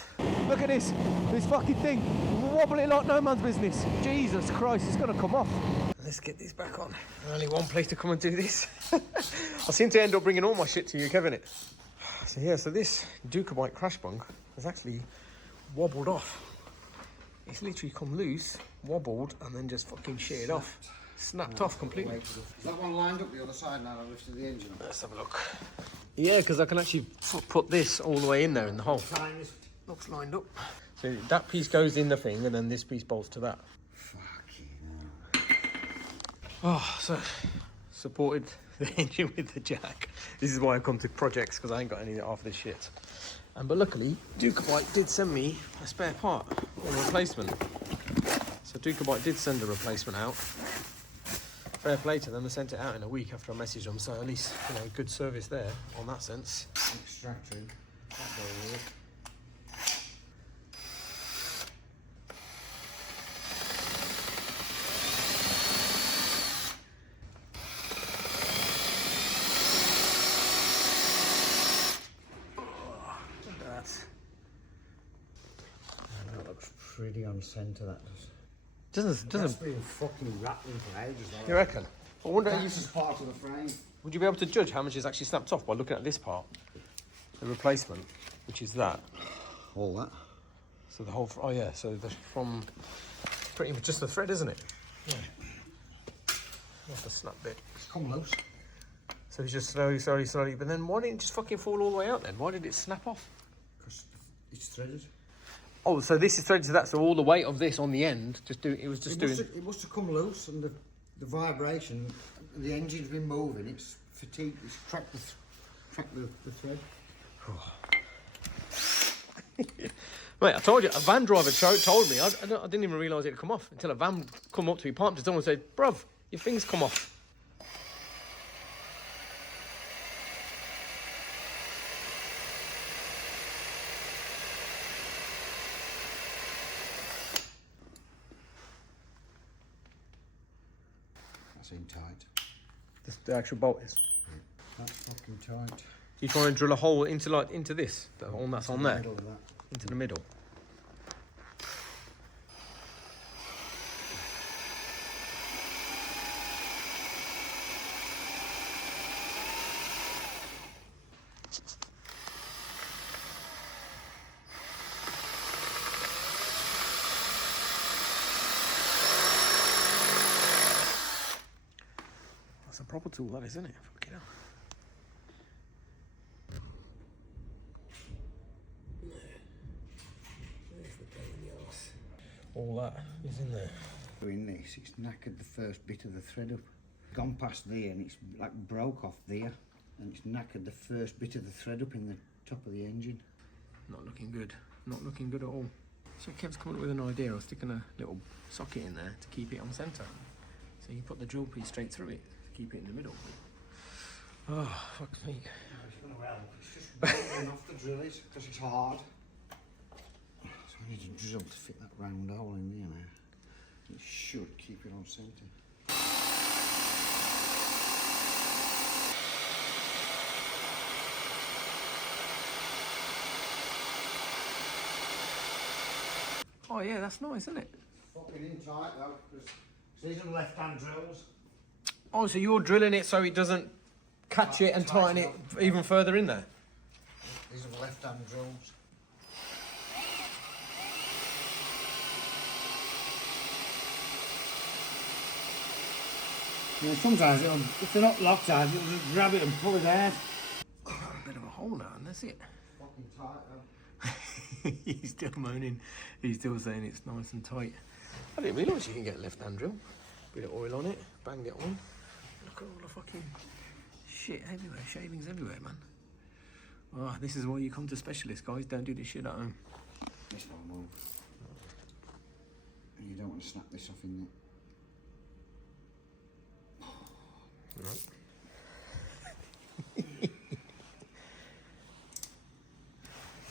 off. Look at this fucking thing, wobbling like no man's business. Jesus Christ, it's gonna come off. Let's get this back on. Only one place to come and do this. I seem to end up bringing all my shit to you, Kevin. So yeah, so this Ducabite crash bung has actually wobbled off. It's literally come loose, wobbled, and then just fucking sheared off. Snapped off completely. Is that one lined up the other side now? I lifted the engine up. Let's have a look. Yeah, because I can actually put this all the way in there in the hole. Looks lined up. So that piece goes in the thing, and then this piece bolts to that. Fucking hell. Oh, so supported the engine with the jack. This is why I come to projects, because I ain't got any half of this shit. But luckily, Ducabite did send me a spare part, a replacement. So Ducabite did send a replacement out. Fair play to them, they sent it out in a week after I messaged them, so at least, you know, good service there on that sense. Extractor. That will work. That looks pretty on centre, that does. That's been fucking rattling for ages. You reckon? I wonder, This is part of the frame. would you be able to judge how much is actually snapped off by looking at this part? The replacement, which is that. All that. So the whole, oh yeah, so from pretty much just the thread, isn't it? Yeah. Not the snap bit. It's come loose. So it's just slowly, but then why didn't it just fucking fall all the way out then? Why did it snap off? Because it's threaded. Oh, so this is threaded to that, so all the weight of this on the end, It must have come loose, and the vibration, the engine's been moving, it's fatigued, it's cracked the thread. Mate, I told you, a van driver told me, I didn't even realise it had come off until a van come up to me, pumped his door and said, bruv, your thing's come off. That's in tight. The actual bolt is. That's fucking tight. You try and drill a hole into this, the hole that's on there, Middle of that. into the middle. That's a proper tool, that is, isn't it? Fucking hell. There's the pain in the arse. All that is in there. Doing this, it's knackered the first bit of the thread up. Gone past there and it's like broke off there, and it's knackered the first bit of the thread up in the top of the engine. Not looking good. Not looking good at all. So Kev's come up with an idea of sticking a little socket in there to keep it on centre. So you put the drill piece straight through it to keep it in the middle. Oh, fuck me. It's going to help. It's just bolting off the drill because it's hard. So I need a drill to fit that round hole in there now. It should keep it on centre. Oh yeah, that's nice, isn't it? Fucking in tight though, because these are left-hand drills. Oh, so you're drilling it so it doesn't catch it and tighten it even further in there? These are left-hand drills. Yeah, sometimes if they're not locked out, you'll just grab it and pull it out. A bit of a hole now, and that's it. Fucking tight though. He's still moaning. He's still saying it's nice and tight. I didn't realise you can get a left-hand drill. Bit of oil on it, bang it on. Look at all the fucking shit everywhere, shavings everywhere, man. Oh, this is why you come to specialists, guys. Don't do this shit at home. This won't move. And you don't want to snap this off in there. Right.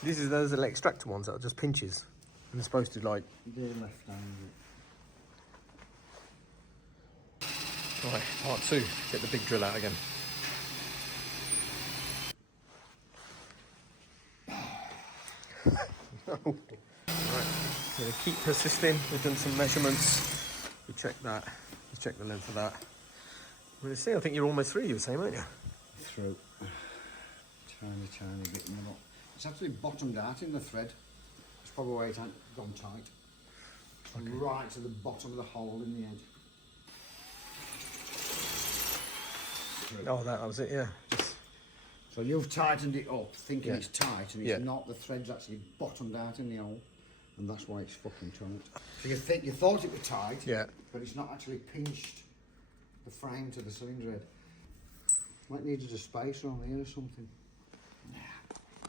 This is those little extractor ones that are just pinches. And they're supposed to like... They're left-handed. Right, part 2. Get the big drill out again. Right, gonna keep persisting. We've done some measurements. We checked that. We checked the length of that. We're gonna see. I think you're almost through. You were saying, weren't you? Through. Tiny bit in the bottom. It's actually bottomed out in the thread. It's probably why it hasn't gone tight. Okay. Right to the bottom of the hole in the end. Oh, that was it, yeah. Just... So you've tightened it up thinking it's tight, and it's Yeah. not. The thread's actually bottomed out in the hole, and that's why it's fucking tight. So you thought it was tight, Yeah. but it's not actually pinched the frame to the cylinder head. Might need a spacer on here or something. Nah.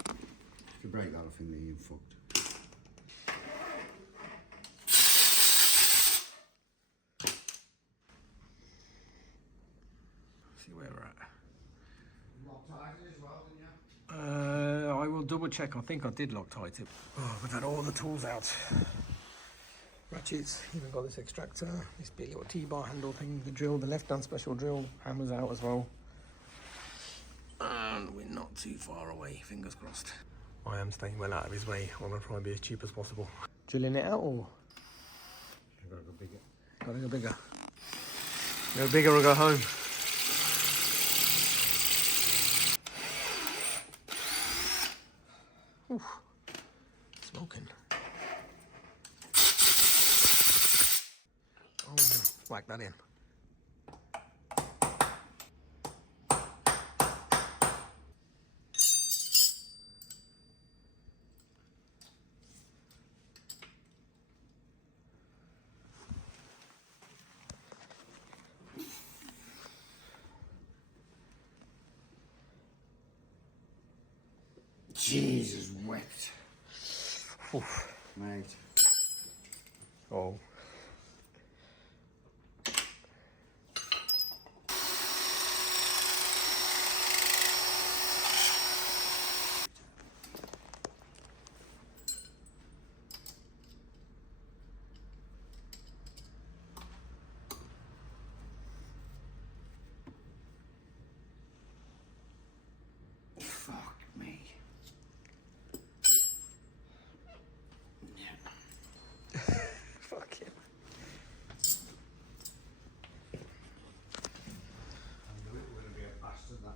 If you break that off in there, you're fucked. See where we're at. Loctite it as well, didn't you? I will double check. I think I did Loctite it. Oh, we've had all the tools out. Ratchets, even got this extractor, this big little T-bar handle thing, the drill, the left-hand special drill, hammers out as well. And we're not too far away, fingers crossed. I am staying well out of his way. I'm going to try and be as cheap as possible. Drilling it out or? You've got to go bigger. Got to go bigger. Go bigger or go home. Oof. Smoking. Oh, I'm gonna whack that in. Jesus, wet. Oof. Mate. Oh. Fuck me. Fuck it. I knew it was going to be a bastard, that.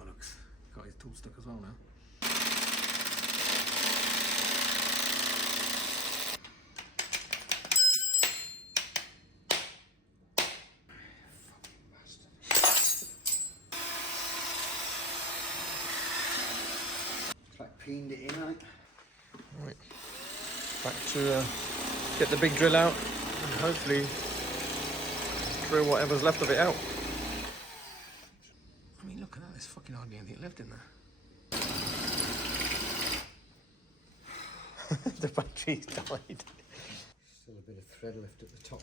Oh, looks got his tool stuck as well now. It's like peened it in, ain't it? Right, back to get the big drill out and hopefully drill whatever's left of it out. I mean, look at that, there's fucking hardly anything left in there. The battery's died. Still a bit of thread left at the top.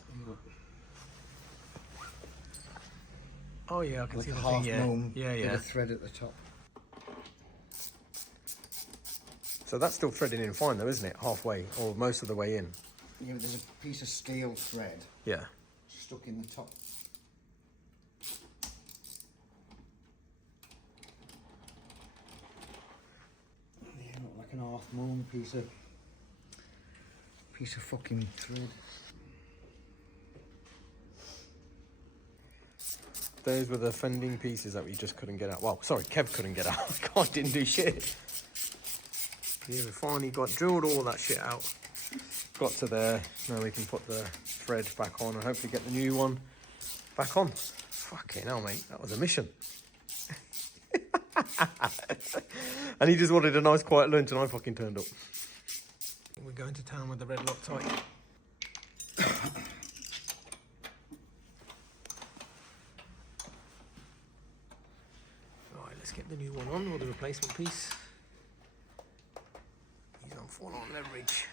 Oh yeah, I can Like see a the half thing, yeah. moon, Yeah, bit yeah. of thread at the top. So that's still threading in fine though, isn't it? Halfway, or most of the way in. Yeah, but there's a piece of steel thread Yeah. stuck in the top. Yeah, look like an half moon piece of fucking thread. Those were the fending pieces that we just couldn't get out. Well, sorry, Kev couldn't get out. God, didn't do shit. Yeah, we finally got drilled all that shit out. Got to there. Now we can put the thread back on and hopefully get the new one back on. Fucking hell, mate. That was a mission. And he just wanted a nice quiet lunch and I fucking turned up. We're going to town with the red Loctite. Right, let's get the new one on, or the replacement piece. He's on full on leverage.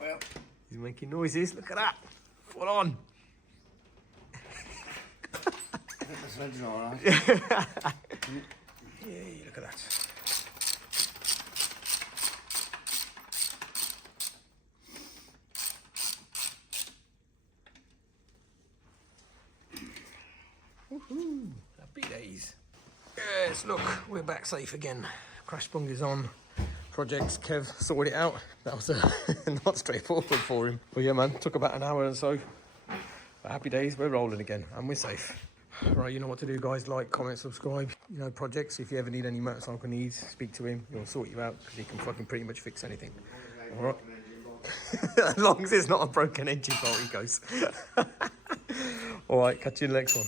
Well, He's making noises, look at that. Full on. I think the thread's alright. Yeah, look at that. Woohoo! Happy days. Yes, look, we're back safe again. Crash Bung is on. Projects, Kev sorted it out. That was not straightforward for him. But yeah, man, took about an hour or so. But happy days, we're rolling again and we're safe. Right, you know what to do, guys. Like, comment, subscribe. You know, Projects, if you ever need any motorcycle needs, speak to him. He'll sort you out because he can fucking pretty much fix anything. All right. As long as it's not a broken engine fault, he goes. All right, catch you in the next one.